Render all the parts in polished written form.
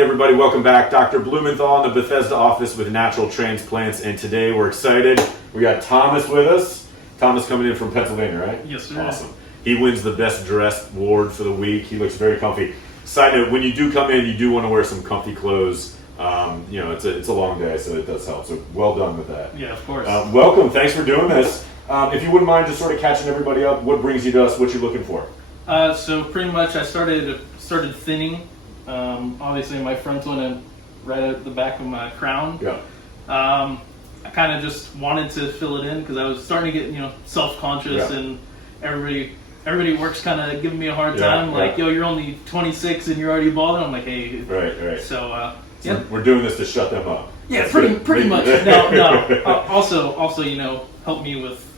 right, everybody, welcome back. Dr. Blumenthal in the Bethesda office with Natural Transplants, and today we're excited. We got Thomas with us. Thomas coming in from Pennsylvania, right? Yes, sir. Awesome. He wins the best dressed award for the week. He looks very comfy. Side note, when you do come in, you do want to wear some comfy clothes. It's a long day, so it does help. So well done with that. Yeah, of course. Welcome. Thanks for doing this. If you wouldn't mind just sort of catching everybody up, what brings you to us? What you're looking for? So pretty much I started thinning. Obviously my frontal and right at the back of my crown. Yeah. I kind of just wanted to fill it in because I was starting to get self-conscious, and everybody at work's kind of giving me a hard time. Like, yo, you're only 26 and you're already bald. And I'm like, hey. Right. So So we're doing this to shut them up. Yeah, pretty much. No. Also, help me with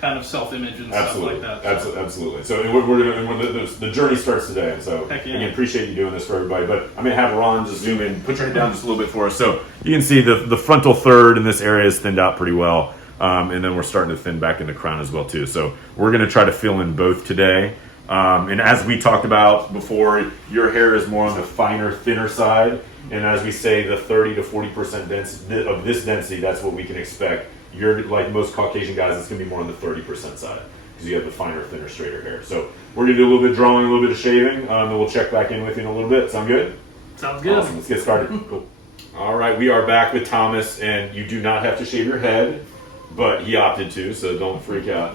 kind of self-image and stuff like that. So. Absolutely. So the journey starts today. And so again, appreciate you doing this for everybody. But I'm going to have Ron just zoom in, put your head down just a little bit for us. So you can see the frontal third in this area is thinned out pretty well. And then we're starting to thin back in the crown as well too. So we're going to try to fill in both today. And as we talked about before, your hair is more on the finer, thinner side. And as we say, the 30 to 40% density of this density, that's what we can expect. You're like most Caucasian guys, it's going to be more on the 30% side because you have the finer, thinner, straighter hair. So we're going to do a little bit of drawing, a little bit of shaving, and we'll check back in with you in a little bit. Sound good? Sounds good. Awesome. Let's get started. Cool. All right, we are back with Thomas, and you do not have to shave your head, but he opted to, so don't freak out.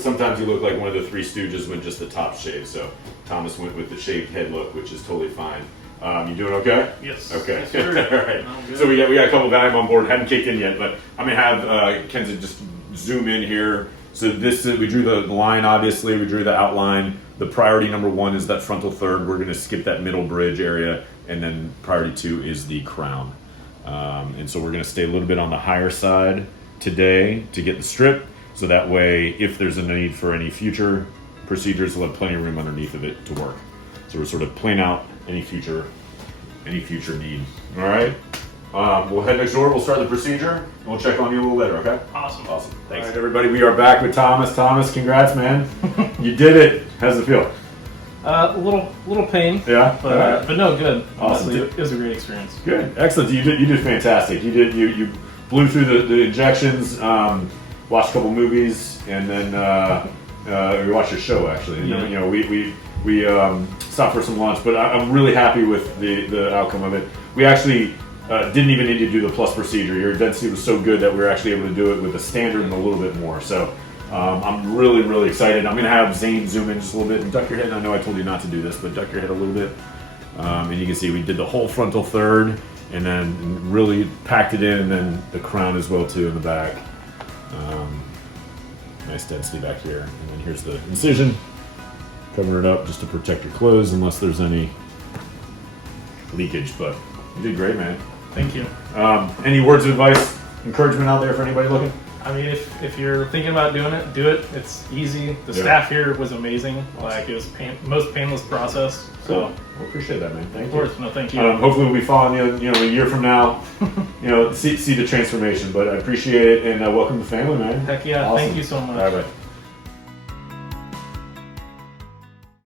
Sometimes you look like one of the Three Stooges with just the top shaved. So Thomas went with the shaved head look, which is totally fine. You doing okay? Yes. Okay. Yes, sir. All right. So we got a couple of guys on board. Hadn't kicked in yet, but I'm gonna have Kenzie just zoom in here. So we drew the line. Obviously, we drew the outline. The priority number 1 is that frontal third. We're gonna skip that middle bridge area, and then priority 2 is the crown. And so we're gonna stay a little bit on the higher side today to get the strip. So that way, if there's a need for any future procedures, we'll have plenty of room underneath of it to work. So we're sort of playing out any future need. All right. We'll head next door. We'll start the procedure, and we'll check on you a little later. Okay. Awesome. Thanks. All right, everybody. We are back with Thomas. Thomas, congrats, man. You did it. How's it feel? A little pain. Yeah. But no, good. Awesome. Honestly, it was a great experience. Good. Excellent. You did fantastic. You blew through the injections. Watched a couple movies, and then we watched your show actually. And then, we stopped for some lunch, but I'm really happy with the outcome of it. We actually didn't even need to do the plus procedure. Your density was so good that we were actually able to do it with the standard and a little bit more. So I'm really, really excited. I'm going to have Zane zoom in just a little bit and duck your head. I know I told you not to do this, but duck your head a little bit. And you can see we did the whole frontal third and then really packed it in, and then the crown as well too in the back. Nice density back here. And then here's the incision. Cover it up just to protect your clothes unless there's any leakage, but you did great, man. Thank you. Any words of advice, encouragement out there for anybody looking? I mean, if you're thinking about doing it, do it. It's easy. The staff here was amazing. Like, it was most painless process. So cool. I appreciate that, man. Thank you. you. Of course. No, thank you. Hopefully we'll be following you, a year from now, see the transformation. But I appreciate it, and welcome to the family, man. Heck yeah. Awesome. Thank you so much. All right.